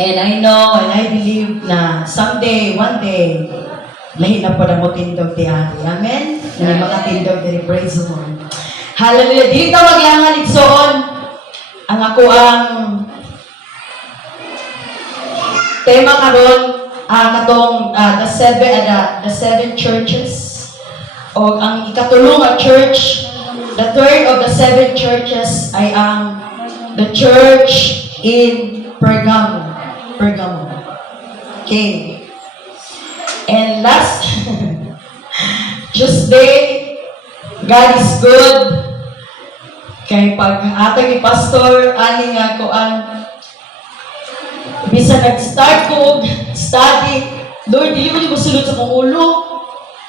And I know and I believe na someday, one day, lahi na po na mo tindog ti Ari. Amen? Na may mga tindog ti praise the Lord. Hallelujah. Dili ka maglangan igsoon. Ang ako ang tema karon katong the seven churches o ang ikatulong nga church, the third of the seven churches ay ang the church in Pergamum. Okay. And last Tuesday, God is good. Kay pag atag ni pastor ani nga ko ang bisa nag-start ko study, Lord, dili mo sulod sa kong ulo.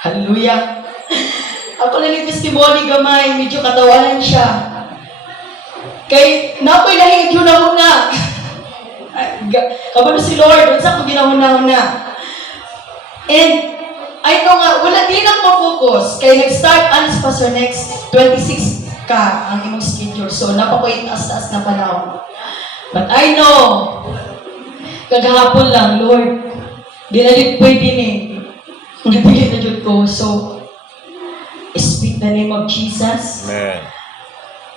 Hallelujah. Ako na ni testimony gamay, medyo katawanan siya. Kay napoy lahing yun na una. Kabalo si Lord, unsa ko ginahuna-huna. And I know nga, wala din ako ma-focus. Kay nag-start anis pa so next 26 ka ang imong schedule. So napakoy taas-taas na panahon. But I know, kagahapon lang, Lord, di na din pwede ni. Nabigay na dyan ko. So, speak the name of Jesus. Amen.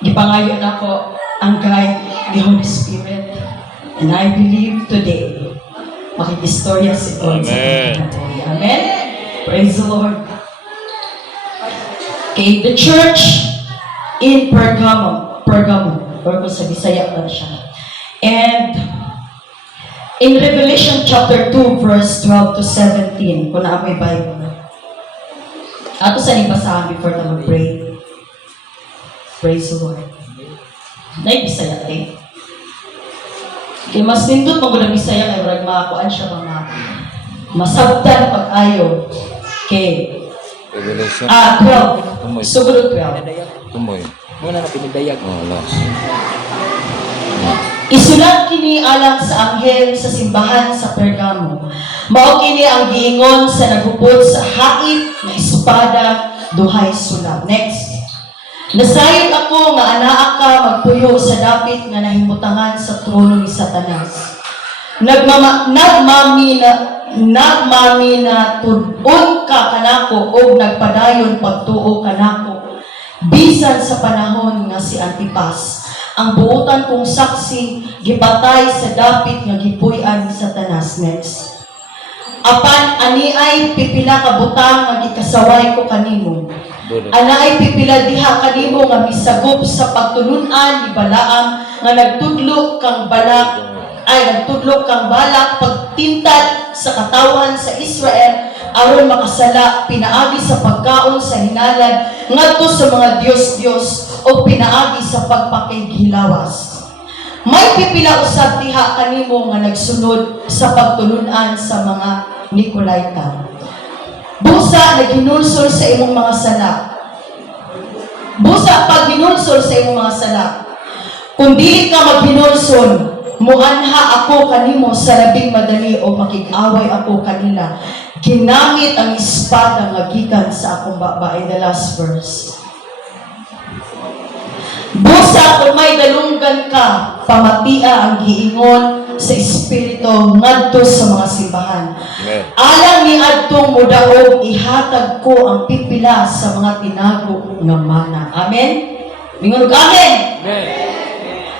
Gipangayon ako ang guide, the Holy Spirit. And I believe today, makikistorya si God sa pagkakatabi. Amen? Praise the Lord. Okay, the church in Pergamum, or kung sa Bisaya lang siya. And in Revelation chapter 2, verse 12 to 17, kung na may Bible na. Ato sa nibasahan before na mag-pray. Praise the Lord. Naibisaya eh. Kaya mas nindot mo na Bisaya kay Brad makakuan siya mga masabtan pag-ayo. Okay. Revelation. 12. Sugod 12. Tumoy. Muna na pinidayag. Last. Isulat kini alang sa anghel sa simbahan sa Pergamo. Mao kini ang giingon sa nagupod sa hait na espada duhay sulat. Next. Nasayod ako nga anaa ka magpuyo sa dapit nga nahimutangan sa trono ni Satanas. Nagmami na tudon ka kanako o nagpadayon pagtuo kanako. Bisan sa panahon nga si Antipas, ang buutan kong saksi gipatay sa dapit nga gipuy-an ni Satanas. Next. Apan ani ay pipila ka butang nga gikasaway ko kanimo. Ana ay pipila diha kanimo nga misagop sa pagtulunan ni Balaam nga nagtudlo kang balak pagtintad sa katawan sa Israel aron makasala pinaagi sa pagkaon sa hinalad ngadto sa mga Dios-Dios o pinaagi sa pagpakighilawas. May pipila usab diha kanimo nga nagsunod sa pagtulunan sa mga Nicolaita. Busa na ginulsol sa imong mga sala. Busa pag ginulsol sa imong mga sala. Kung dili ka magginulsol, muanha ako kanimo sa labing madali o makig-away ako kanila. Ginamit ang espada nga gikan sa akong baba. In the last verse. Busa kung may dalunggan ka, pamatia ang giingon sa Espiritu ngadto sa mga simbahan. Alang ni adtong mudaog ihatag ko ang pipila sa mga tinago nga mana. Amen? Mingon amen. Amen.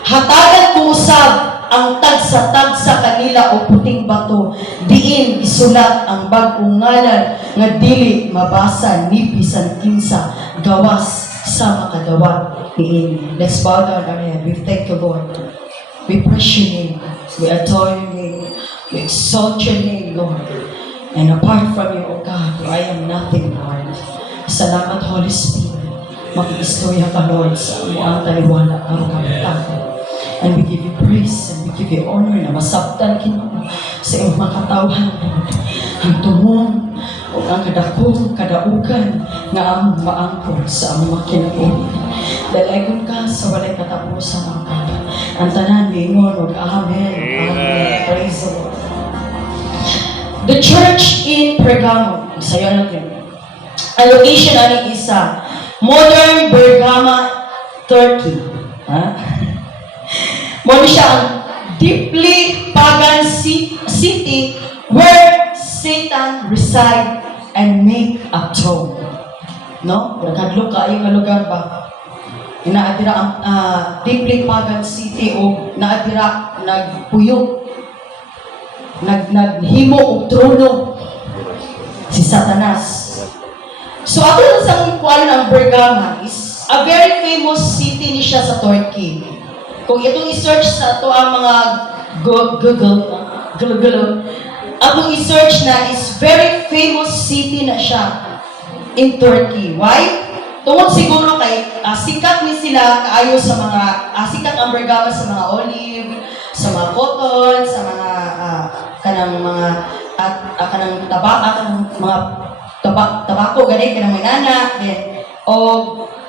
Hatagan ko usab ang tagsa-tagsa kanila o puting bato, diin isulat ang bagong ngalan nga dili mabasa ni bisan kinsa gawas sa makadawat diin. Let's bow down our head. We thank you, Lord. We praise your name. We adore your name. We exalt your name, Lord. And apart from you, O God, I am nothing, Lord. Salamat, Holy Spirit. Makikistorya ka, Lord, sa amuang taliwala ang kapatid. And we give you praise and we give you honor na masabtan kino sa iyong mga katawan, Lord. Ang tumong o ang kadakong kadaugan nga ang maangkor sa among mga kinabuhi. Dalagon ka sa walay katapusan ang kada. Ang tanan ningon og amen. Amen. Praise the Lord. The church in Pergamum, sayo natin. Ang location ani isa, modern Bergama, Turkey. Mo siya ang deeply pagan city city where Satan reside and make a throne. No? Naghadlok kayo nga lugar ba? Naadira ang deeply pagan city o naadira nagpuyo. Naghimo og trono si Satanas. So ato lang sa kuan ang Bergama is a very famous city ni siya sa Turkey. Kung itong i-search sa ato ang mga Google, atong i-search na is very famous city na siya in Turkey. Why? Tungod siguro kay sikat ni sila kaayo sa mga sikat ang Bergama sa mga olive, sa mga cotton, sa mga kanang mga kanang mga tabako gani kanang manana then o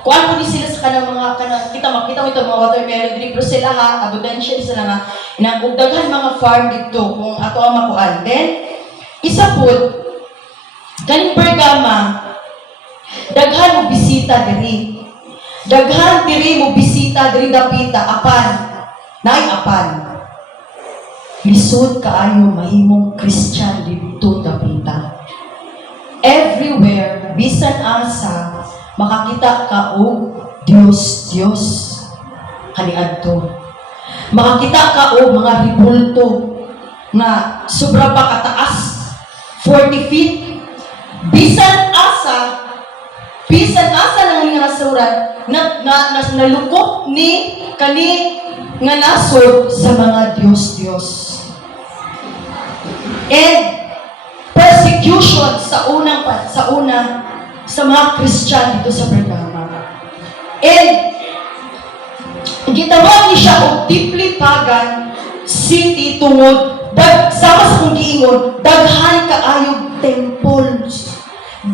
kuan po ni sila sa kanang mga kita makita mo ito mga watermelon dili pero sila abundance sila nga inagugdaghan mga farm dito kung ato ang makuan. Then isa po ganing Bergama daghan mo bisita diri. Daghan diri mo bisita diri dapita apan. Lisod kaayo mahimong Christian dito dapita. Everywhere bisan asa makakita ka og Dios kaniadto. Makakita ka og mga ribulto nga sobra pa kataas 40 feet. Bisan asa nang nga nasurat nalukop ni kani nga nasod sa mga Diyos. And persecution sa mga Christian dito sa Bergama. And gitawag ni siya og deeply pagan city tungod sama sa kong giingon daghan kaayog temples.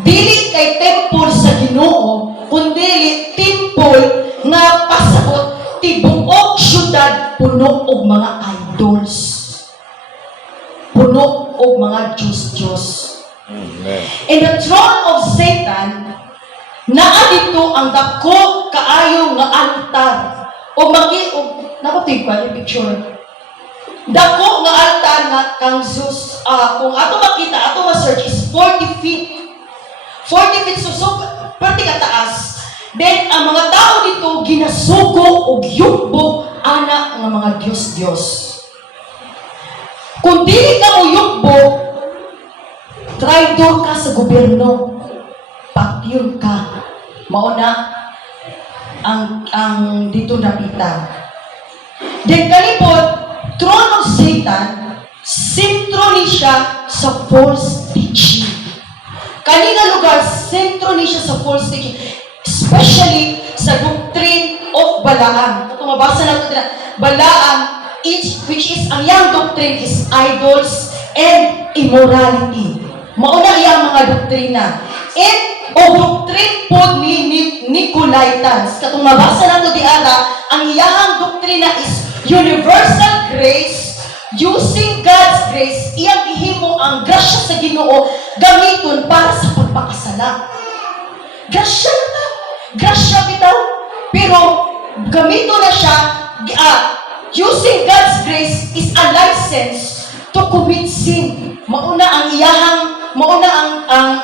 Dili kay temple sa Ginoo, kundi temple nga pasabot tibuok syudad puno og mga idols. Puno og mga Diyos. In the throne of Satan, naa dito ang dako kaayo nga altar. O napatay ko yung picture. Dako nga altar nga kang Zeus. Kung ato makita, ato ma-search is 40 feet. 40 feet so pati kataas. Then, ang mga tao dito, ginasugo o yukbo anak ng mga Diyos. Kung dili ka o yukbo, traidor ka sa gobyerno, patyur ka, mauna ang dito napita. Then, kalipod, throne of Satan, sentro ni siya sa false teaching. Kanina lugar, sentro ni siya sa false teaching. Especially sa doctrine of Balaam. Kung mabasa natin na, Balaam, which is, ang yang doctrine is idols and immorality. Mauna iyang mga doktrina. And, o doctrine po ni Nicolaitans. Kung mabasa natin di ang iyang doktrina is universal grace. Using God's grace, iyang ihimo ang grasya sa Ginoo gamiton para sa pagpakasala. Grasya na. Grasya bitaw. Pero gamito na siya, using God's grace is a license to commit sin. Mauna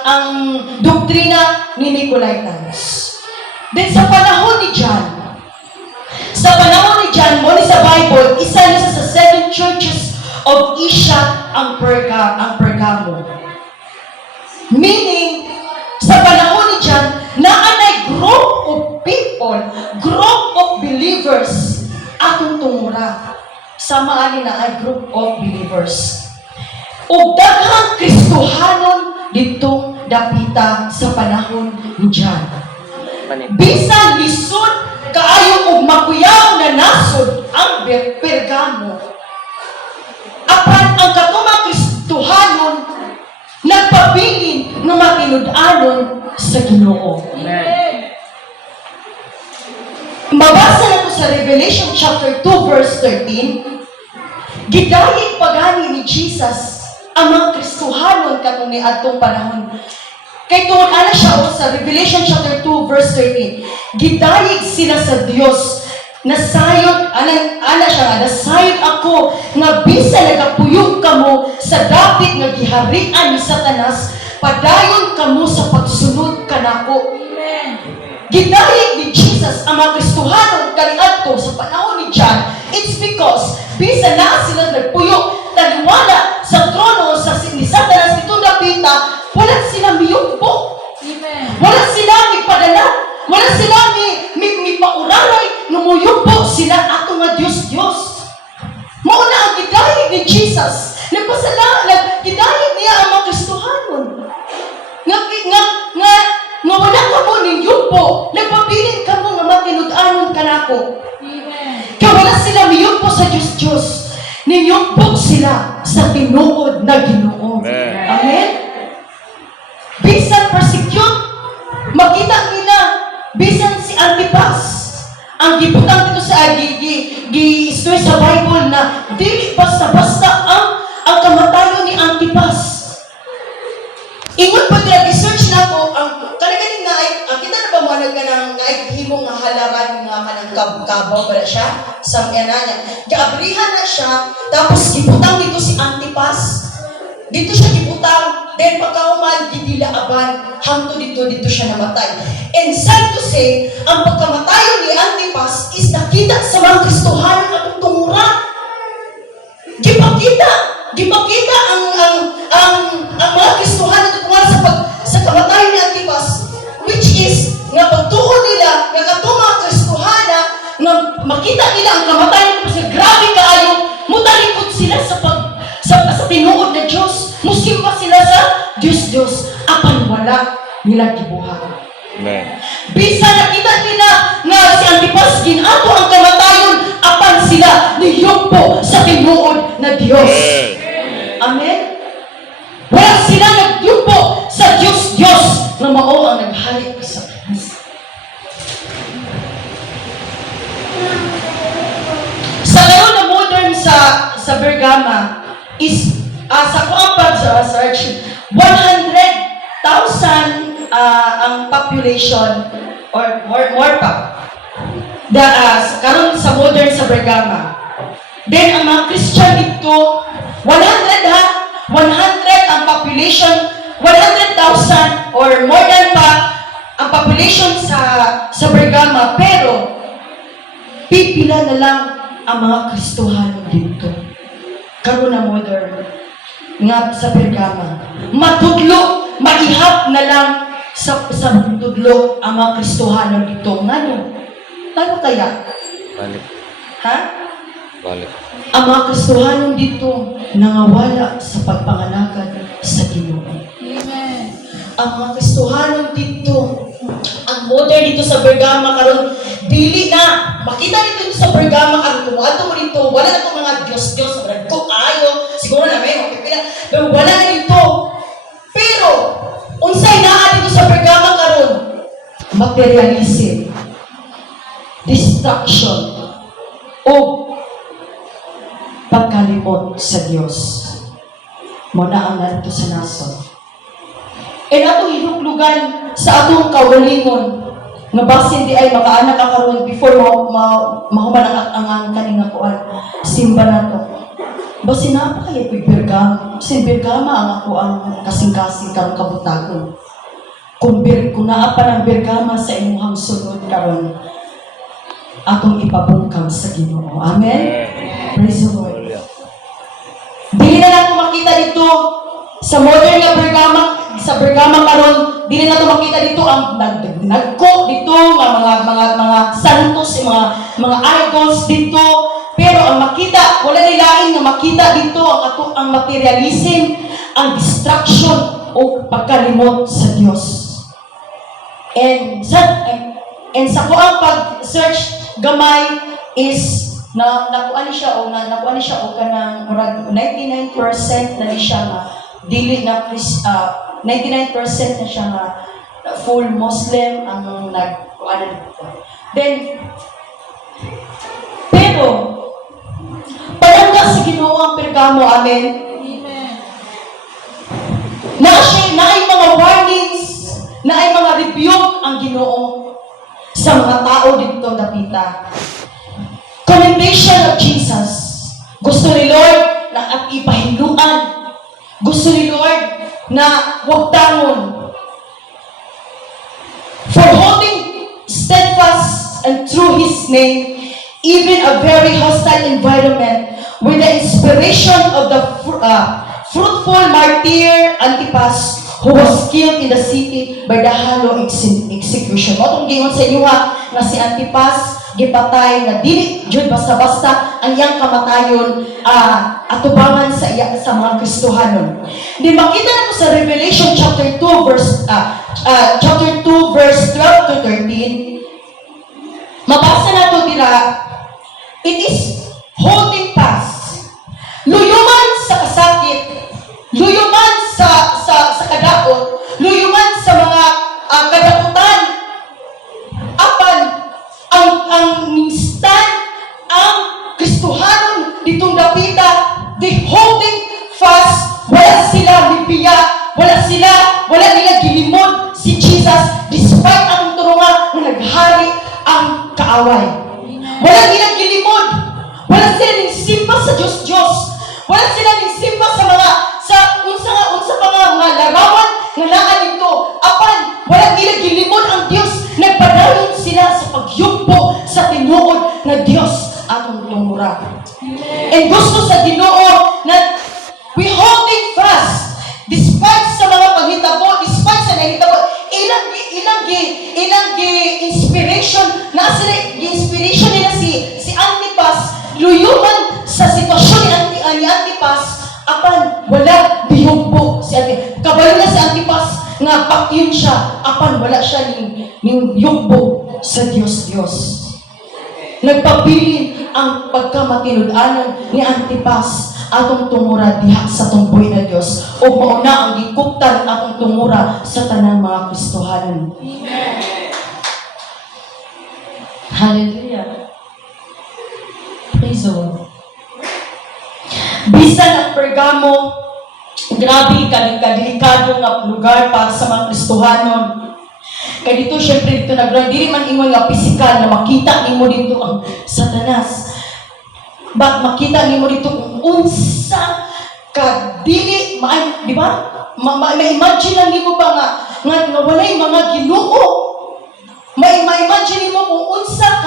ang doktrina ni Nicolaitans. Then sa panahon ni John, mo ni sa Bible, isa niya sa 7 churches of Asia ang Pergamo. Meaning, sa panahon ni John, naanay group of people, group of believers, atong tungura. Sama ani na ay group of believers. O daghang Kristohanon dito dapita sa panahon ni John. Bisan lisod kaayo og makuyaw na nasod ang Pergamo. Apan ang katumang Kristohanon nagpabilin nga matinud-anon sa Ginoo. Mabasa nato sa Revelation chapter 2 verse 13. Gidahig pagani ni Jesus ang mga Kristohanon katong niadtong panahon. Kay tuon siya sa Revelation chapter 2 verse 13. Gidayig sila sa Dios nasayod, ana siya nga, nasayod ako, nga bisan nagapuyog kamo sa dapit nga giharian ni Satanas, padayon kamo sa pagsunod kanako. Gidahig ni Jesus ang mga Kristohanon kaniadto sa panahon ni John. It's because bisan na sila nagpuyog taliwala sa trono sa ni Satanas nitong dapita, wala sila miyugpo. Wala sila mipadala. Wala sila mi pauraray, numuyugpo sila ato nga Diyos. Mauna ang gidahig ni Jesus. Gidahig niya ang mga Kristohanon. Nga wala ka mo ninyugpo. Nagpabilin ka mo nga makinud-anon ka nako. Kaya wala sila miyugpo sa Diyos. Ninyugpo sila sa tinuod na Ginoo. Amen? Bisan persecute, makita nila, bisan si Antipas, ang gibutang dito sa gi-story sa Bible na dili basta-basta ang kamatayon ni Antipas. Ingon pa nila, research na ko, ang kanagaling nga ay, kita na ba mo nagkanang naihimong nga halaran nga kanang kabaw ba siya? Sa niya. Gaabrihan na siya, tapos gibutang dito si Antipas. Dito siya gibutang, then pagkauman, gidilaaban, hangto dito siya namatay. And sad to say, ang pagkamatayon ni Antipas is nakita sa mga Kristohanon at tunguran. Gipakita ang mga Kristohanon at tunguran sa kamatayon ni Antipas, which is, nga pagtuon nila, nga katong mga Kristohana, nga makita nila ang kamatayon ni Antipas, grabe kaayo, mutalikod sila sa tinuod na Diyos. Musimba sila sa Diyos. Apan wala nila gibuhat. Amen. Bisa nakita nila nga si Antipas ginato ang kamatayon, apan sila niyugpo sa tinuod na Diyos. Amen? Wala sila nagyugpo sa Diyos na mao ang naghari sa Diyos. Sa ngayon na modern sa Bergama is sa kuampag sa search 100,000 ang population or more pa karon sa modern sa Bergama. Then ang mga Christian dito 100 ang population, 100,000 or more than pa ang population sa Bergama, pero pipila na lang ang mga Kristohanon dito karon na modern nga sa Bergama. Matudlo, maihap na lang sa tudlo ang mga Kristohanon dito. Ano kaya? Balik. Ha? Balik. Ang mga Kristohanon dito nangawala sa pagpanganakan sa Ginoo. Amen. Ang mga Kristohanon dito, ang modern dito sa Bergama karon dili na makita dito sa Bergama karon tumato mo dito, wala na itong mga Diyos ko ayo siguro na may mapipila, pero wala na dito. Pero unsay naa dito sa Bergama karon? Materialism, distraction, o pagkalimot sa Diyos. Muna ang narito sa nason. E atong hinuklugan sa atong kaugalingon nga basin di ay makaanak ka karon before mahuman ang kaninga kuan simba nato. Basin na pa kayo Bergama. Sin Bergama ang ako ang kasing-kasing karong kabutagon. Kung naa pa ng Bergama sa imuhang sunod karon atong ipabungkag sa Ginoo. Amen? Praise the Lord. Dili na nato makita dito sa modern nga Bergama, sa Bergama karon, dili na to makita dito ang nagko dito mga santos, mga idols dito. Pero ang makita, wala nilain nga makita dito ang materialism, ang distraction o pagkalimot sa Dios. And sa kuang pag-search gamay is nakuha ni siya o kanang murag 99% na ni siya nga dili na 99% na siya nga full Muslim ang nagkuha dito. Then pero palangga sa Ginoo ang Bergamo, amen. Amen. Naay mga warnings, naay mga rebuke ang Ginoo sa mga tao dito dapita. commendation of Jesus. Gusto ni Lord na at ipahinluan. Gusto ni Lord na huwag tangon. For holding steadfast and through His name, even a very hostile environment, with the inspiration of the fruitful martyr Antipas, who was killed in the city by the hollow execution. Otong gingon sa inyo ha, nga si Antipas, gipatay na dili jud basta-basta ang iyang kamatayon atubangan sa mga Kristohanon. Di makita nato sa Revelation chapter 2 verse 12 to 13. Mabasa nato dira, it is holding fast. Luyuman sa kasakit, luyuman sa kadaot, luyuman sa mga kadakutan. Apan ang stand ang Kristohanon ditong dapita, they holding fast. Wala sila libiya, wala nila gilimod si Jesus despite ang turunga na naghari ang kaaway. Wala nila gilimod, wala sila ning simba sa Diyos. Wala sila ning simba sa mga unsa pa mga larawan nga naa dito. Apan wala nila gilimod ang Dios. Nagpadayon sila sa pagyugpo sa tinuod na Dios atong tumura. And gusto sa Ginoo na we holding fast despite sa mga paghitabo, despite sa nahitabo, ilang inspiration na sila inspiration nila si Antipas, luyuman sa sitwasyon ni Antipas. Apan wala bihugpo si Antipas. Kabalo na si Antipas nga pakyon siya, apan wala siya ning yugbo sa Dios. Nagpabilin ang pagkamatinud-anon ni Antipas atong tumura diha sa tumboy na Dios, o mauna ang gikuptan atong tumura sa tanang mga Kristohanon. Amen. Hallelujah. Praise the Lord. Bisan ang Pergamo, grabe kadelikado nga lugar para sa mga Kristohanon. Kaya dito, syempre, dito dili man ingon nga pisikal na makita nimo dito ang Satanas. But makita nimo dito kung unsa ka dili di ba? Ma-imagine lang nimo ba nga walay mga Ginoo. Ma-imagine mo kung unsa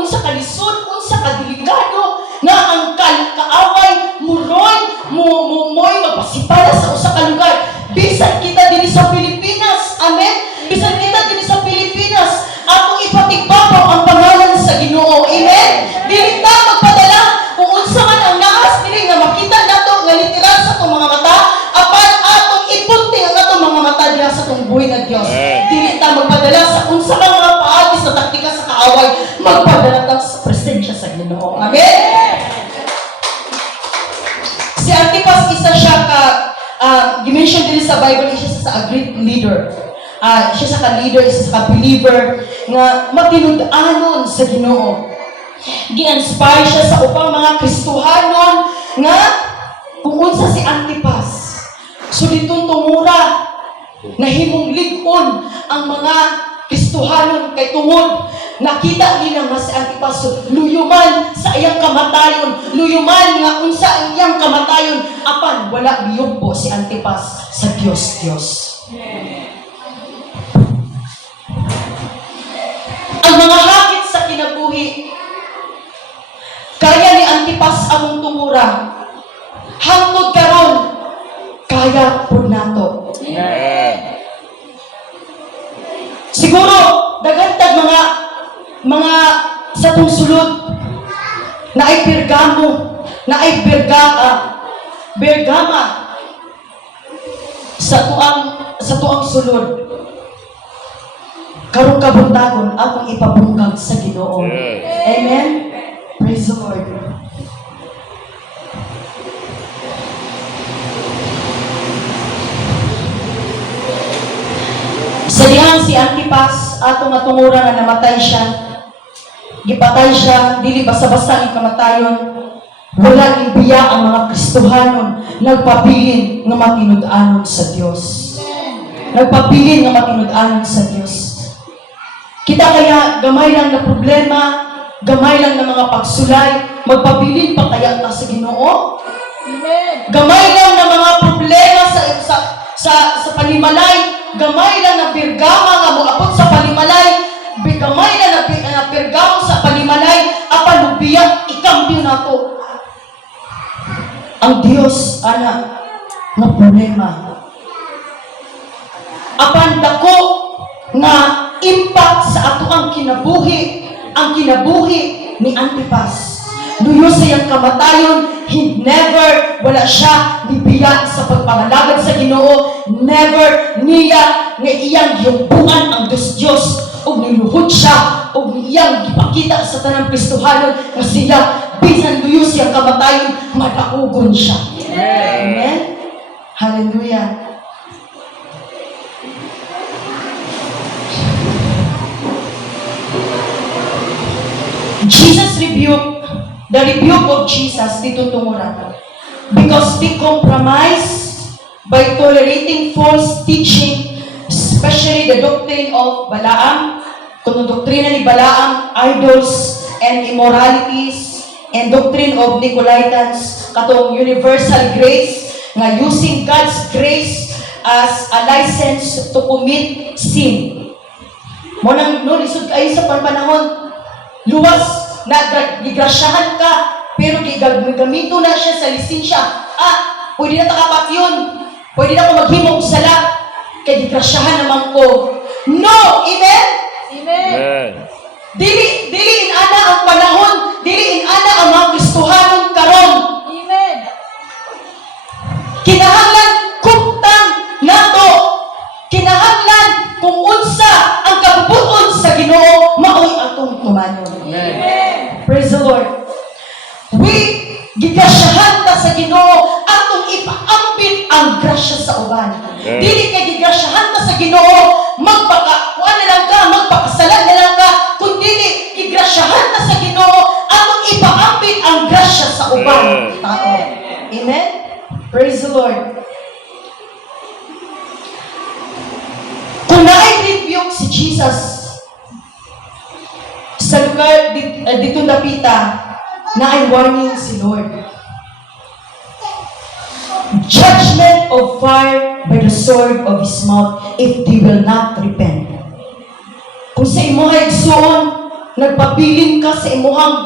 ka lisod, unsa ka delikado nga ang kaaway mo'y magpasipala sa usa ka lugar. Bisan kita dinhi sa Pilipinas, amen? Bisan kita dinhi sa Pilipinas, atong ipatigbabaw ang pangalan sa Ginoo, amen? Dili ta magpadala kung unsa man ang naas dili nga makita nato nga literal sa atong mga mata, apan atong ipunting ang atong mga mata diha sa atong buhay na Dios. Dili ta magpadala sa unsa man mga paagi sa taktika sa kaaway, magpadala ta sa presensya sa Ginoo. Amen? Si Antipas, isa siya gimension din sa Bible, isa sa a great leader. Siya sa ka-leader, isa sa ka-believer nga matinud-anon sa Ginoo. Gi-inspire siya sa upang mga Kristohanon nga kung unsa si Antipas. So ditong tumura nahimong lig-on ang mga Kristohanon kay tungod nakita nila nga si Antipas luyuman sa iyang kamatayon, luyuman nga unsa ang iyang kamatayon, apan wala biyugbo si Antipas sa Dios. Ang mga hakit sa kinabuhi, kaya ni Antipas among tumura. Hangtod karon, kaya pud nato. Siguro dagantag mga sa tong sulod na ay Pergamo, na ay Bergama sa tuang sulod. Karong kabuntagon atong ipabungkag sa Ginoo. Amen. Praise the Lord. Sa dihang si Antipas atong matungura nga namatay siya. Gipatay siya, dili basta-basta ang kamatayon. Wala ning biya ang mga Kristohanon nagpabilin nga matinud-anon sa Dios. Nagpabilin nga matinud-anon sa Dios. Kita kaya gamay lang na problema, Gamay lang ng mga pagsulay, magpabilin pa kaya ka sa Ginoo? Amen. Gamay lang ng mga problema sa panimalay, gamay lang na birgama nga moabot sa panimalay, gamay lang na birgama sa panimalay, apan lubiya ikambyo nato. Ang Dios ana nga problema. Apan dako nga impact sa ato ang kinabuhi ni Antipas. Luyo sa iyang kamatayon, wala siya nibiya sa pagpangalagad sa Ginoo, never niya nga iyang giubuan ang Diyos o niluhod siya o iyang gipakita sa tanang Kristohanon nga siya, bisan luyo sa iyang kamatayon, madaugon siya. Amen? Hallelujah. Jesus the rebuke of Jesus dito tungura. Because they compromise by tolerating false teaching, especially the doctrine of Balaam, kung doktrina ni Balaam, idols and immoralities, and doctrine of Nicolaitans, katong universal grace, nga using God's grace as a license to commit sin. Mo nang lisod kayo sa panahon, luwas na gigrasyahan ka, pero gigamito na siya sa lisensya. Pwede na takapat yun. Pwede na ako maghimog sala. Kaya gigrasyahan naman ko. No! Amen? Amen. Amen. Dili inana ang panahon. Dili inana ang mga Kristohanon karon. Amen. Kinahanglan kumtang nato. Kinahanglan kung unsa ang kabubuton sa Ginoo, maoy atong tumanon. Amen. Praise the Lord. Gigrasyahan ta sa Ginoo atong ipaambit ang grasya sa uban. Dili kay gigrasyahan ta sa Ginoo kuan na lang ka, magpakasala na lang ka, kundi gigrasyahan ta sa Ginoo atong ipaambit ang grasya sa uban tao. Amen. Praise the Lord. Kung na-rebuke si Jesus sa lugar dito napita, na ay warning si Lord. Judgment of fire by the sword of his mouth if they will not repent. Kung sa imuha igsuon, nagpabilin ka sa imuhang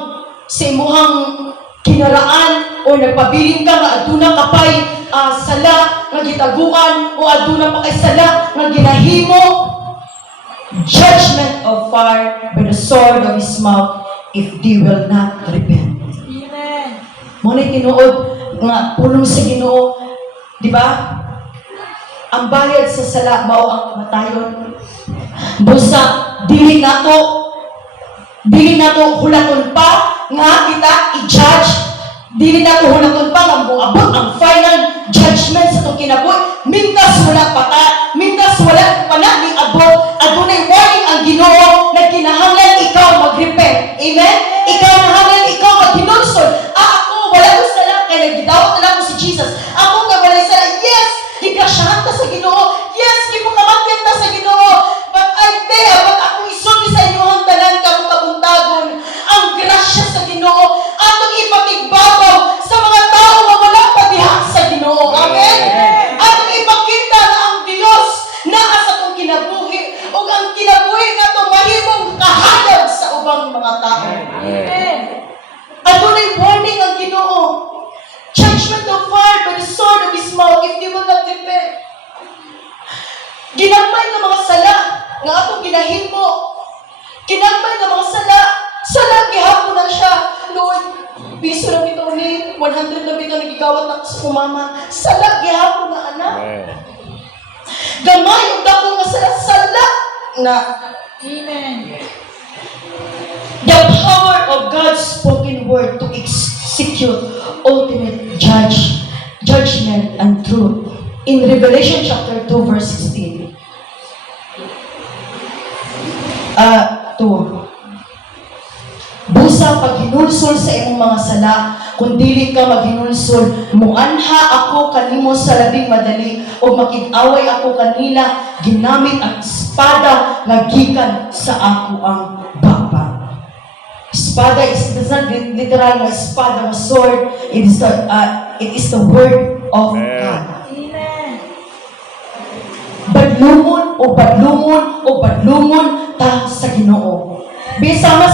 kinaraan o nagpabilin ka nga aduna kapay sala nga gitaguan o aduna pa kay sala nga ginahimo, judgment of fire by the sword of his mouth if they will not repent. Amen. Muna tinuod nga pulong sa Ginoo, di ba? Ang bayad sa sala mao ang kamatayon. Busa dili nato hulaton pa nga kita i-judge. Dili nato hulaton pa nga moabot ang final judgment sa itong kinabuhi. Mintas wala pa na ni abot. Adunay warning ang Ginoo na kinahanglan ikaw mag-repent. Amen? Ikaw maghinulsol. Ako wala ko sala kay nagidawat na lang ko si Jesus. Ako nga wala sala. Yes, higrasyahan ta sa Ginoo. Yes, gipukamatyan ta sa Ginoo. But ako isulti sa inyong tanan kabuntagon ang grasya sa Ginoo atong ipakigbabaw sa mga tao nga wala pa diha sa Ginoo. Amen? Atong ipakita na ang Dios naa sa atong kinabuhi o ang kinabuhi nato mahimong kahalag sa ubang mga tao. Amen. Adunay warning ang Ginoo. Judgment of fire by the sword of his mouth if they will not repent. Ginagmay ng mga sala nga atong ginahimo. Ginagmay ng mga sala gihapon na siya. Lord, piso na bitaw ni 100 na bitaw nagigawat na sa kumama. Sala gihapon na anak. Gamay ang dako nga sala na. Amen. The power of God's spoken word to execute ultimate judgment and truth. In Revelation chapter 2 verse 16. 2. Busa pag hinulsol sa imong mga sala, kung dili ka maghinulsol, muanha ako kanimo sa labing madali o makig-away ako kanila ginamit ang espada nga gikan sa ako ang baba. Espada is not literal na espada, na sword. It is the word of Amen. God. Amen. Badlungon ta sa Ginoo. Sama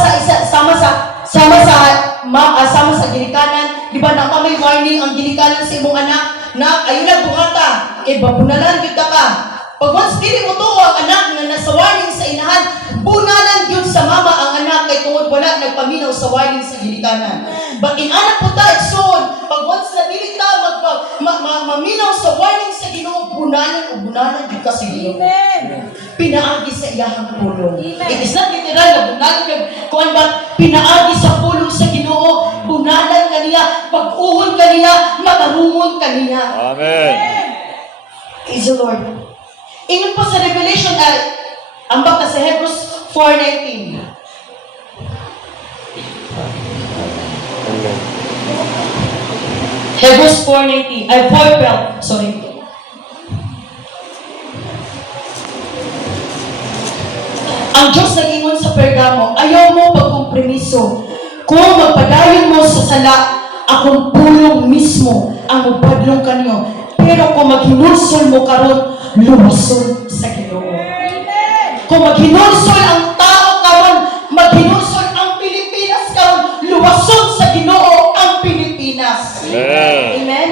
sa ginikanan, di ba na may warning ang ginikanan sa imong anak na ayun na buhata, babunalan gyud ka. Pag once dili mo tuo ang anak nga nasa warning sa inahan, bunalan gyud sa mama ang anak kay tungod wala nagpaminaw sa warning sa ginikanan. But in anak po ta igsoon, pag once na dili ta maminaw sa warning sa Ginoo, bunalan gyud ka sa Ginoo. Amen. Pinaagi sa iyahang pulong. Amen. It is not literal na bunalan kag kuan ba pinaagi sa pulong sa Ginoo, bunalan kaniya, pag-uhon kaniya, matarungon kaniya. Amen. Praise the Lord. Ingon po sa Revelation ambak na sa Hebrews 4:19. Amen. Hebrews 4:19. 4:12. Sorry. Ang Diyos nag-ingon sa Pergamo, ayaw mo pagkompromiso. Kung magpadayon mo sa sala, akong pulong mismo ang magbadlong kanyo. Pero kung maghinulsol mo karon, lumasol sa Ginoo. Amen. Kung maghinulsol ang tao karon, maghinulsol ang Pilipinas karon, luwasol sa Ginoo ang Pilipinas. Amen. Amen?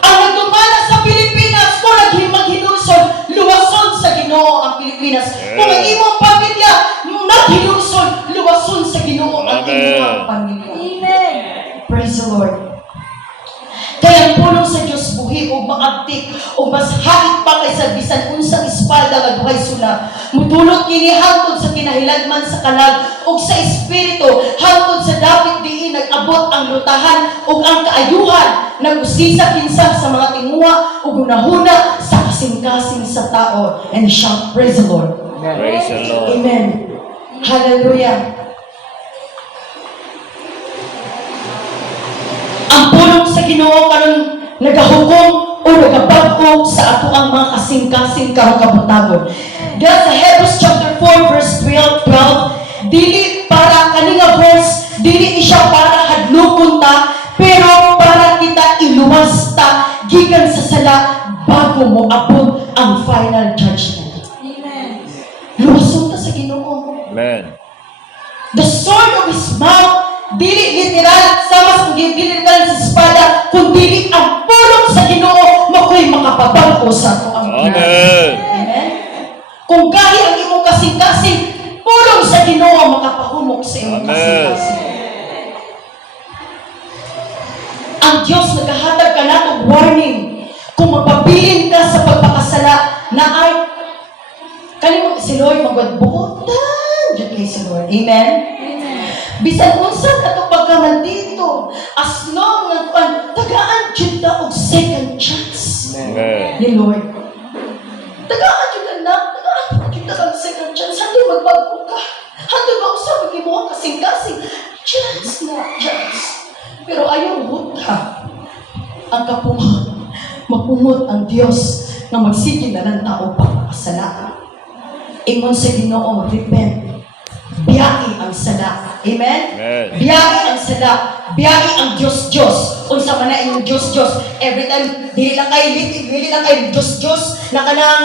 Ang nagdumala sa Pilipinas, kung maghinulsol, luwasol sa Ginoo ang Pilipinas. Kung ang imong pamilya, maghinulsol, luwasol sa Ginoo ang imong pamilya. Amen. Praise the Lord. Kaya ang pulong sa Diyos buhi o maabtik o mas hait pa kaysa bisan unsang espada nga duhay sula. Mutulot kini hangtod sa kinahilagman sa kalag o sa espiritu hangtod sa dapit diin nag-abot ang lutahan o ang kaayuhan nag-usisa kinsa sa mga tinguha o gunahuna sa kasing-kasing sa tao. And shout, praise the Lord. Praise the Lord. Amen. Hallelujah. Ang pulong sa Ginoo karon nagahukom o nagabag-o sa ato ang mga kasing-kasing karong kabutagon. Diyan sa Hebrews chapter 4 verse 12, dili para kaninga verse, dili siya para hadlokon ta, pero para kita iluwas ta gikan sa sala bago mo abot ang final judgment. Amen. Luwason ta sa Ginoo. Amen. The sword of his mouth, dili literal, sama sa dili literal sa espada, kundi ang pulong sa Ginoo, makoy makapabago sa ato ang Amen. Amen? Kung gahi ang imong kasing-kasing, pulong sa Ginoo makapahumok sa imong Amen. kasing-kasing. Ang Diyos naghahatag ka natong warning. Kung magpabilin ka sa pagpakasala, na ay kalimot si Lord magwadbuotan. Diyan kay si Lord. Amen? Amen. Bisan unsa kato pagkaman dito, as long nga tagaan jud ta og second chance Amen. ni Lord. Tagaan jud na, tagaan jud ta og second chance. Hantod magbago ka. Hantod ba usab ang imong kasing-kasing chance na chance. Pero ayaw buta ang kapumot. Magpumot ang Dios nga magsige na ng tao pagkasala. Ingon sa Ginoo, repent. Biyahe ang sala. Amen? Amen. Biyahe ang sala. Biyahe ang Diyos-Diyos. Unsa man na yung Diyos-Diyos. Every time, dili lang kay Diyos-Diyos na kanang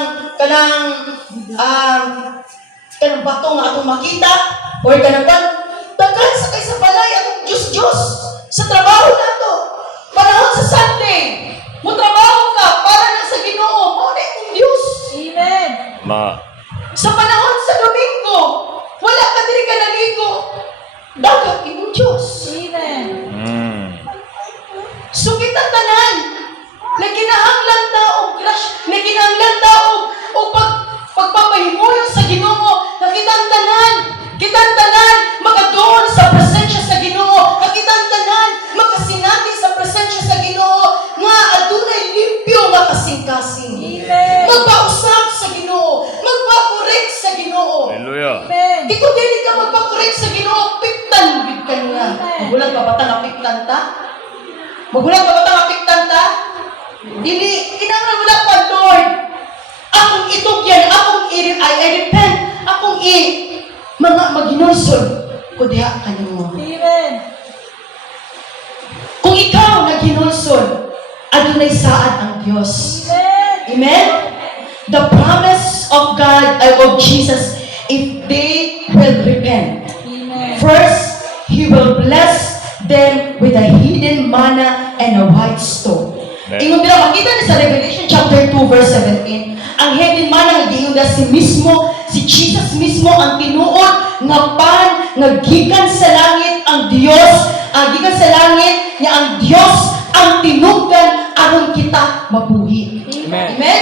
bato nga atong makita or kanang daghan sa kay sa balay atong Diyos-Diyos sa trabaho nato. Panahon sa Sunday, mo trabaho ka para na sa Ginoo, mo na yung Diyos. Amen. Ma. Sa panahon sa Domingo, wala ka diri ka naligo. Dagat imong Diyos. Amen. So kita tanan, naginahanglan ta og crush, naginahanglan ta og pagpapahimuyo sa Ginoo, kitang tanan makadoon sa presensya sa Ginoo, kitang tanan makasinati sa presensya sa Ginoo nga adunay limpyo nga kasing-kasing. Amen. Magpausap sa Ginoo, magpakorek sa Ginoo. Hallelujah. Amen. Di kung dili ka magpakorek sa Ginoo, piktan big ka niya. Magulang ka ba ta nga piktan ta? Magulang ka ba ta nga piktan ta? Dili, kinahanglan wala pa, Lord. Akong itugyan, I repent, mga maghinulsol. kudiha kanimo. Amen. Kung ikaw naghinulsol, adunay saad ang Dios. Amen. Amen? The promise of God, of Jesus, if they will repent, Amen. first, He will bless them with a hidden manna and a white stone. Amen. Ingon nila, makita ni sa Revelation chapter 2, verse 17, ang hidden manna, hindi ingon si mismo, si Jesus mismo, ang tinuod, nga pan, nga gikan sa langit, ang Diyos, ang gikan sa langit, niya ang Diyos, ang tinugdan, aron kita mabuhi. Amen. Amen?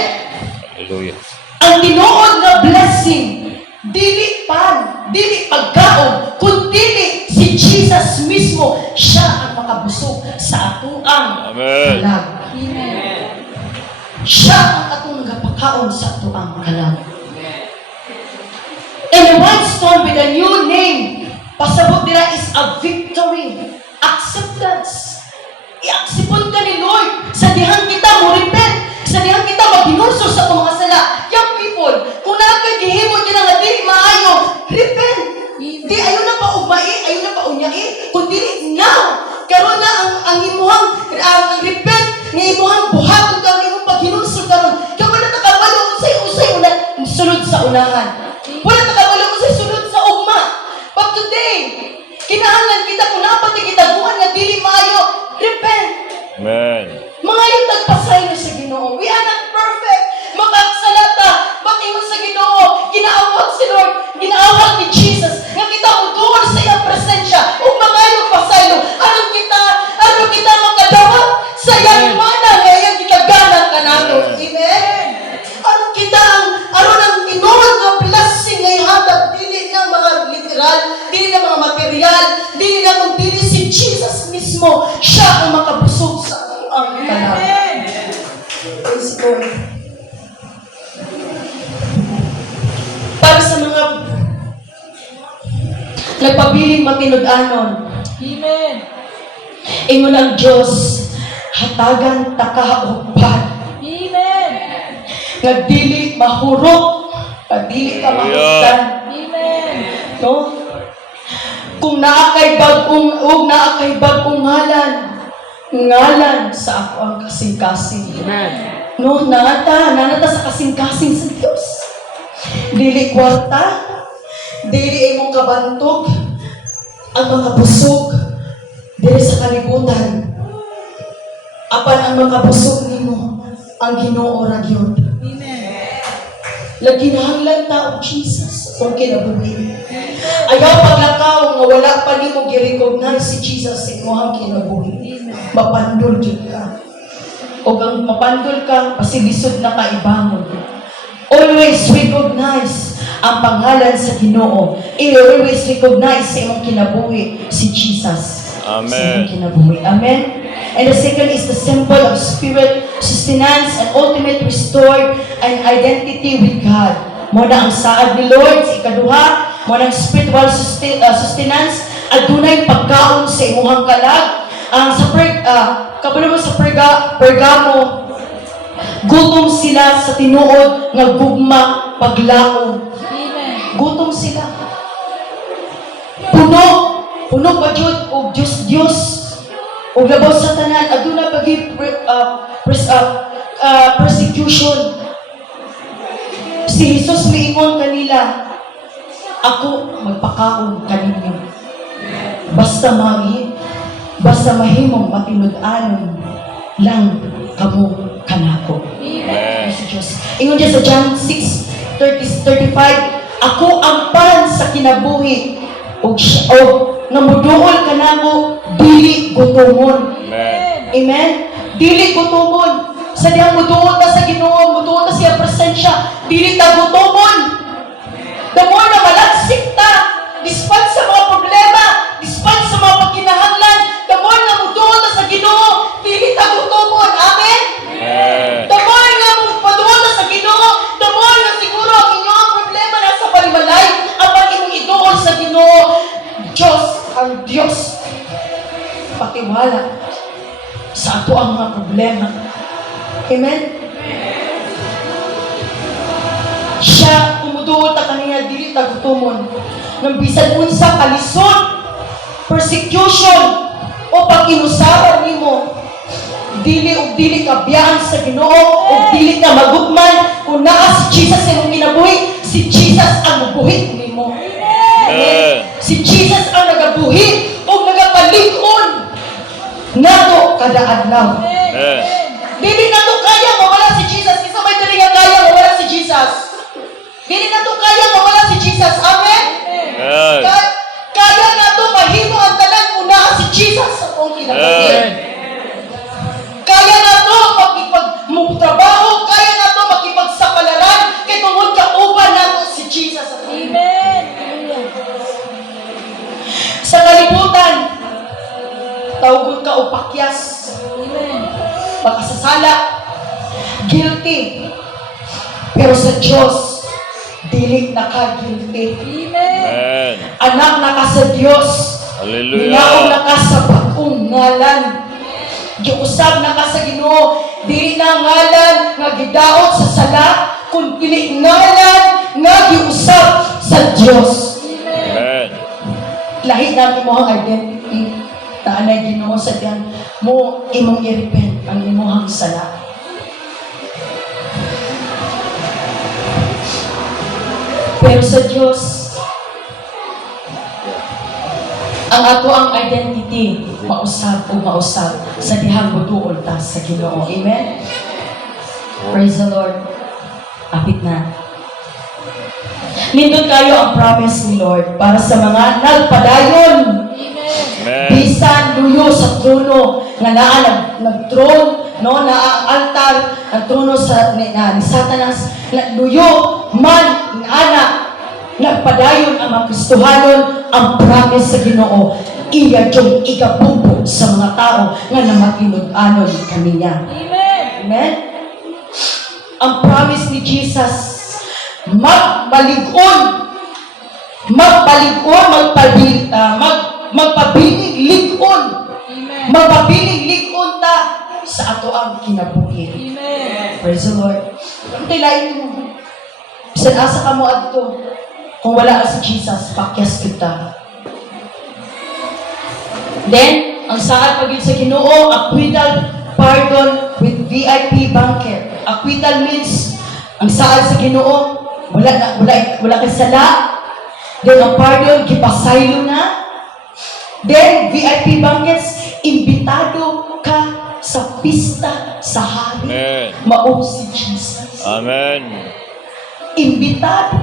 Hallelujah. Ang tinuod nga blessing, dili pan, dili pagkaon, kundi si Jesus mismo, siya ang makabusog sa atuang Amen. kalag. Amen. Siya ang atong nagapakaon sa atuang kalag. And the white stone with a new name, pasabot nila is a victory, acceptance. I-aksipon ka ni Lord sa dihang kita mo repent, sa dihang kita maghinulso sa itong mga sala. Young people, kung nakagihimod nila nga di maayo, repent. Di ayaw na pa ugmai, ayaw na pa unyai, kundi now, karon na ang imuhang ang repent, nga imuhang buhaton ka, ang imong paghinulso karon. Kaya wala nakabalo usay-usay una sulod sa unahan. Wala nakabalo usay sulod sa ugma. But today, kinahanglan kita kung napati kita buhan nga dili maayo, repent. Amen. Mga yung nagpasaylo sa Ginoo. We are not perfect. Magkaksalata. Batingon sa Ginoo. Ginaawag si Lord. Ginaawag ni Jesus. Nga kita utuon sa iyang presensya. O mga yung pasaylo. Aron kita makadawat sa iyang mana. Nga iyang gitaganan ka nato. Amen? Aron ang tinuod nga blessing nga ihatag. Dili na mga literal. Dili na mga material. Dili na kung dili si Jesus mismo. Siya ang makabusog sa ang kalag. Praise God. Para sa mga nagpabiling matinud-anon, Amen. ingon ang Diyos, hatagan takaupad, Amen. nga dili mahurot, nga dili ka mahutdan. Amen. No? Kung naakay bagong ngalan sa ako ang kasing-kasing. Amen. No, nanata sa kasing-kasing sa Diyos. Dili kwarta, dili imong kabantog, ang mga busog, dili sa kalibutan. Apan ang mga busog nimo, ang Ginoo ra gyud. Amen. Laginahanglan ta og Jesus kung kinabuhi. Ayaw paglakaw nga wala pa nimo gi-recognize si Jesus sa imong kinabuhi. Mapandol jud ka. O ang mapandol ka, pasilisod na kaibangon. Always recognize ang pangalan sa Ginoo. Always recognize sa imong kinabuhi si Jesus. Amen. Sa imong kinabuhi. Amen. And the second is the symbol of spirit, sustenance, and ultimate restored and identity with God. Muna ang saad ni Lord sa ikaduha, muna ang spiritual sustenance, adunay pagkaon sa imuhang kalag. Kabalo mo sa Pergamo, gutom sila sa tinuod nga gugma paglaom. Amen. Gutom sila. Puno pa jud og Dios. Og labaw sa tanan aduna pagi persecution. Si Jesus miingon kanila, ako magpakaon kaninyo. Basta mahimong matinud-anon lang kamo kanako. Amen. Si Diyos. Ingon diya sa John 6:35, ako ang pan sa kinabuhi og namuduol kanako dili gutomon. Amen. Amen? Dili gutomon. Sa diyang muduol ta sa Ginoo, muduol ta siya presensya, dili ta gutomon. The more na malagsik ta, despite sa mga problema, despite sa mga pagkinahanglan, the more na muduol ta sa Ginoo, dili ta gutomon. Amen? Amen. The more nga paduol ta sa Ginoo, the more na siguro ang inyong problema nasa palimalay, apan imong iduol sa Ginoo. Ang Diyos, patiwala sa ato ang mga problema. Amen? Siya, kumuduol ta kaniya, dili ta gutomon. Nang bisan unsa kalisod, persecution o pag-inusaban nimo, dili ka biyaan sa Ginoo o dili ka magugman kung naa si Jesus sa imong kinabuhi, si Jesus ang buhi nimo. Amen. Si Jesus ang nagabuhi o nagapalig-on nato kada adlaw. Amen. Dili nato kaya mawala si Jesus. Isa may dili nga kaya mawala si Jesus. Dili nato kaya mawala si Jesus. Amen. Amen. Kaya nato mahimo ang tanan kung naa si Jesus sa akong kinabuhi. Amen. Kaya nato magtrabaho, kaya nato makipagsapalaran kay tungod kauban nato si Jesus sa akong Amen. sa kalibutan. Tawgon ka o pakyas, Amen. makasasala, guilty. Pero sa Diyos, dili na ka guilty. Amen. Amen. Anak na ka sa Diyos. Ginaon na Hallelujah. ka sa bagong ngalan. Giusab na ka sa Ginoo. Dili na ngalan nga gidaot sa sala, kun dili ngalan nga giusab sa Diyos. Amen. Lahi na mo ang identity. Taanay Ginoo sa diyan mo imong i-repent ang imong sala. Pero sa Diyos, ang ato ang identity, mausab o mausab sa dihang butuol ta sa Ginoo. Amen? Praise the Lord. Apit na. Nindot kayo ang promise ni Lord para sa mga nagpadayon. Amen. Bisan luyo sa trono nga naa nag-throne, no, naa altar ang trono sa ni Satanas, luyo man ana nagpadayon ang mga Kristohanon ang promise sa Ginoo. Iya jud igabubo sa mga tao nga namaginud-anon kaniya. Amen. Amen? Ang promise ni Jesus, magpabilig-on, magpabilig-lig-on, Amen. magpabilig-lig-on ta sa ato ang kinabuhi. Amen. Praise the Lord. Ang tilayin mo, bisan asa ka mo adto, kung wala ka si Jesus, pakyas kita. Then, ang saad pagid sa Ginoo, acquittal, pardon with VIP banquet. Acquittal means ang saad sa Ginoo, wala kay sala. Then ang pardon, gipasaylo na. Then VIP banquets, imbitado ka sa pista sa hari. Amen. Mao si Jesus. Amen. Imbitado.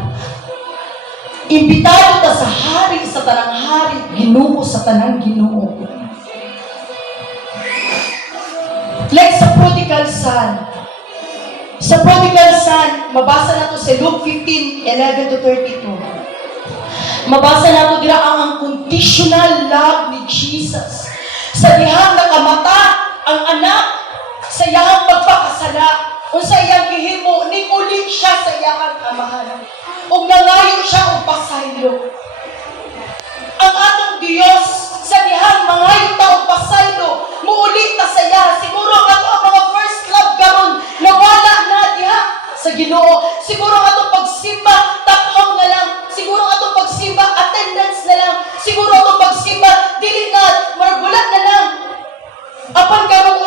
Imbitado ta sa hari, sa tanang hari, Ginoo sa tanang Ginoo. Like sa prodigal son. Sa prodigal son, mabasa na to sa Luke 15:11-32. Mabasa na to dira ang unconditional love ni Jesus. Sa dihang nakamata ang anak sa iyang pagpakasala, o sa iyang gihimo, ning uli siya sa iyang amahan. O nangayon siya o pasaylo. Ang atong Diyos sa dihang mangayon ta o pasaylo, muuli ta sa iya. Siguro ato ang mga first love karon nawala na diha sa Ginoo. Siguro atong pagsimba tapaw na lang. Siguro atong pagsimba attendance na lang. Siguro atong pagsimba dili na margulat na lang. Apan karong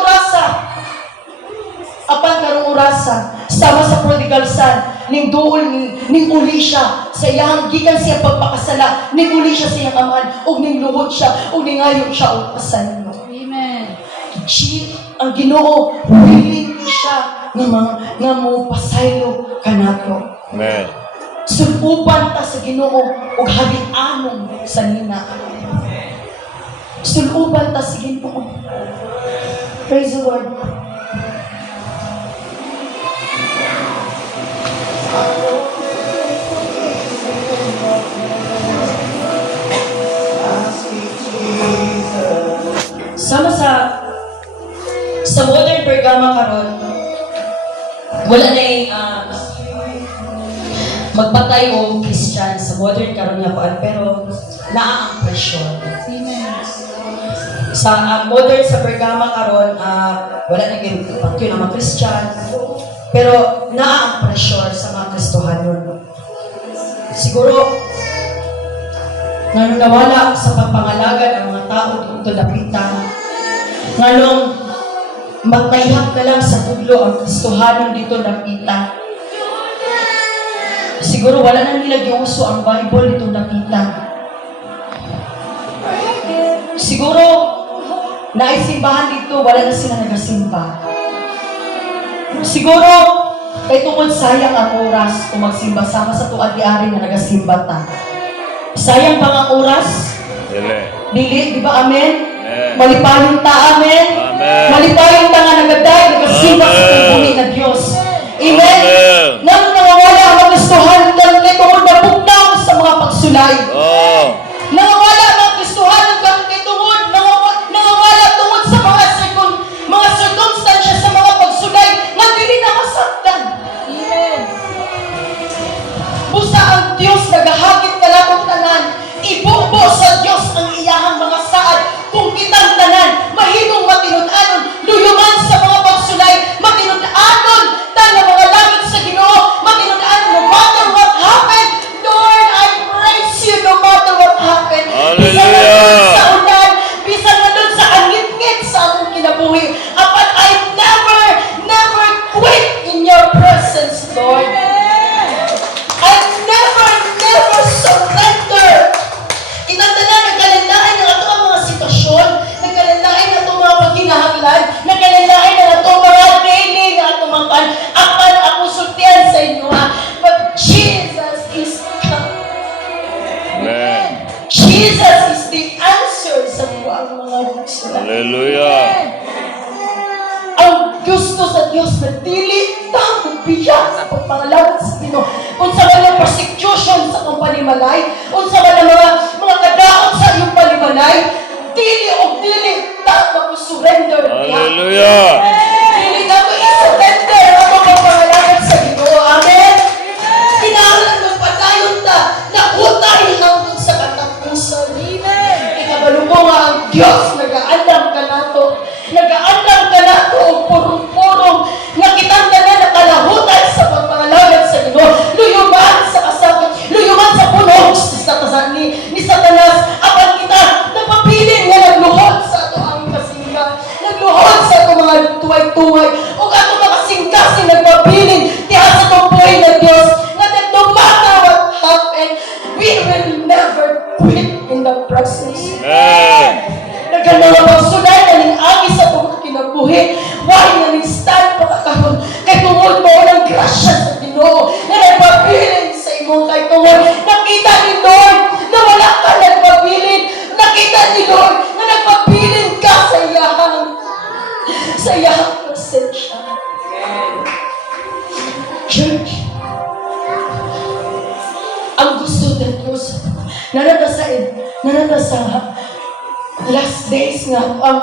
orasa sama sa prodigal son ning duol ning uli siya sa iyang gikan siya pagpakasala, ning uli siya sa iyang amahan ug ning luhod siya ug ningayon siya og pasaylo. Amen. Ang Ginoo willing siya nga mo pasaylo kanato. Amen. Suluban ta sa Ginoo ug habi-anon sa nina. Suluban ta sa Ginoo. Praise the Lord. Sama sa modern Pergama karon, wala na yung magpatay o Christian sa modern karon nga kuan, pero naa ang pressure. Amen. Sa modern sa Pergama karon, wala na gyud pagkyo na mga Christian, pero naa ang pressure sa mga Kristohanon. Siguro Nga nawala sa pagpangalagad ang mga tao dito dapita. Nga nung magmayhap na lang sa tudlo ang Kristohanon dito dapita. Siguro wala na nila giuso ang Bible dito dapita. Siguro naisimbahan dito, wala na sila nagasimba. Siguro kay tungod sayang ang oras kung magsimba sama sa tuad di ari nga nagasimba ta. Sayang bang ang oras? Dili. Dili, di ba? Amen? Amen. Malipayon ta, amen? Amen. Malipayon ta nga nagaday, nagasimba sa Amen. pagbuhi na Diyos. Amen? Amen. Nang nangawala ang mga Kristohan, kay tungod na bugnaw sa mga pagsulay. Oh. Nangawala ang mga Kristohan, kay tungod, nangawala tungod sa mga circumstansya sa mga pagsulay, nga dili na masaktan. Amen. Busa ang Diyos nagahagit kalabong tanan, ibumbo sa Diyos ang iyahang mga saad, kung kitang tanan, mahimong matinud-anon, luyuman sa mga pagsulay, matinud-anon, tanga mga langit sa Ginoo, matinud-anon, no matter what happened, Lord, I praise you no matter what happened. Bisan na Hallelujah. dun sa ulan, bisan na dun sa angit-ngit sa akong kinabuhi, apat I never quit in your presence, Lord. I never surrender. Inandalan, nagkalanlain na ito ang mga sitwasyon, nagkalanlain na ito mga pagkinahanglan, nagkalanlain na ito mga daily na ito mga apan ako sultian sa inyo ha. But Jesus is come. Amen. Jesus is the answer sa mga nagsulat. Hallelujah. Ang gusto sa Diyos na dili tang biyak sa pagpangalawat sa Ginoo. Unsa man ang persecution sa akong panimalay, unsa man ang mga kadaot sa iyong panimalay, dili tang mag-surrender niya. Hallelujah. Dili na ko i-surrender ang pagpangalawat sa Ginoo. Amen? Kinahanglan mo padayon ta, nakutay hangtod sa katapusan. Amen. Ikabalo mo nga ang Diyos, nag-aandam ka nato. Nag-aandam ka nato o purong-purong na kitang na nakalahutan sa pagpangalagad sa Ginoo. Luyuman sa kasakit, luyuman sa punog ni Satanas. Apan kita, napabilin nga nagluhod sa ato ang kasingka. Nagluhod sa ato mga tuway-tuway. O ato mga kasingkasin nagpabilin tiha sa itong buhay na Diyos. Nga no matter what happened, we will never quit in the presence. Amen. Nagkanawa pagsulay na ning agi sa itong kinabuhi. Why na ning stand pakakahon? Kay tungod mo ng grasya sa Ginoo na nagpabilin sa imong kay tungod. Nakita ni Lord na wala ka nagpabilin. Nakita ni Lord na nagpabilin ka sa iyahang presensya. Church, ang gusto ng Diyos, nanata sa last days nga ang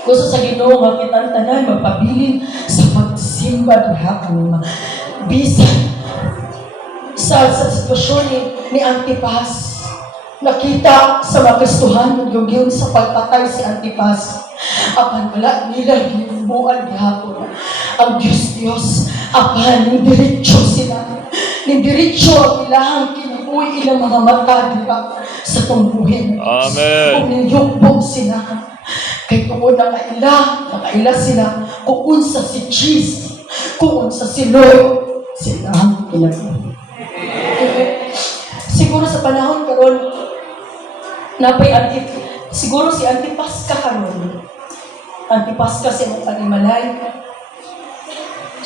gusto sa Ginoo nga kitang tanan magpabilin sa pagsimba diha kanima bisan sa sitwasyon ni Antipas. Nakita sa mga Kristohanon yung sa pagpatay si Antipas. Apan wala nila ginubuan gihapon ang Diyos. Apan nindiretso sila. Nindiretso ang ilahang kinabuhi ilang mga mata diba sa tungbuhin. Amen. Kung ninyugbog sila. Kay tungod nakaila sila kung unsa si Jesus, kung unsa si Lord, sila ang kinabuhi. Siguro sa panahon karon napay siguro si Antipas ka karon. Antipas ka sa imong panimalay.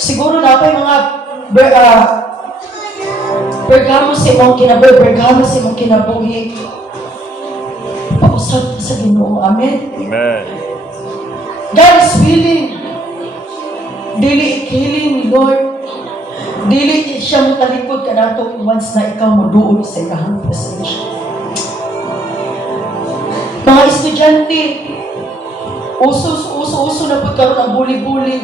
Siguro napay mga Bergamo sa imong kinabuhi. Pausap sa Ginoo. Amen. Amen. God is willing. Dili ikiling, Lord. Dili siya mo talikod ka nato once na ikaw mo doon sa ikahang presensya. Mga estudyante, uso na po karoon ang buli-buli.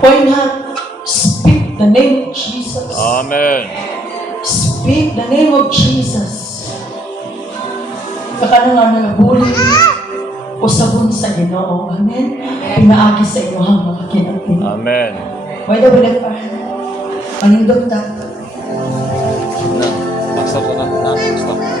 Why not speak the name of Jesus? Amen. Speak the name of Jesus. Baka nga nabuli usabon sa Ginoo. Amen. Pinaagi sa inyo ang mga kinapin. Amen. Why the will pa? Panindot ta. Baksa ko na. natin. Stop.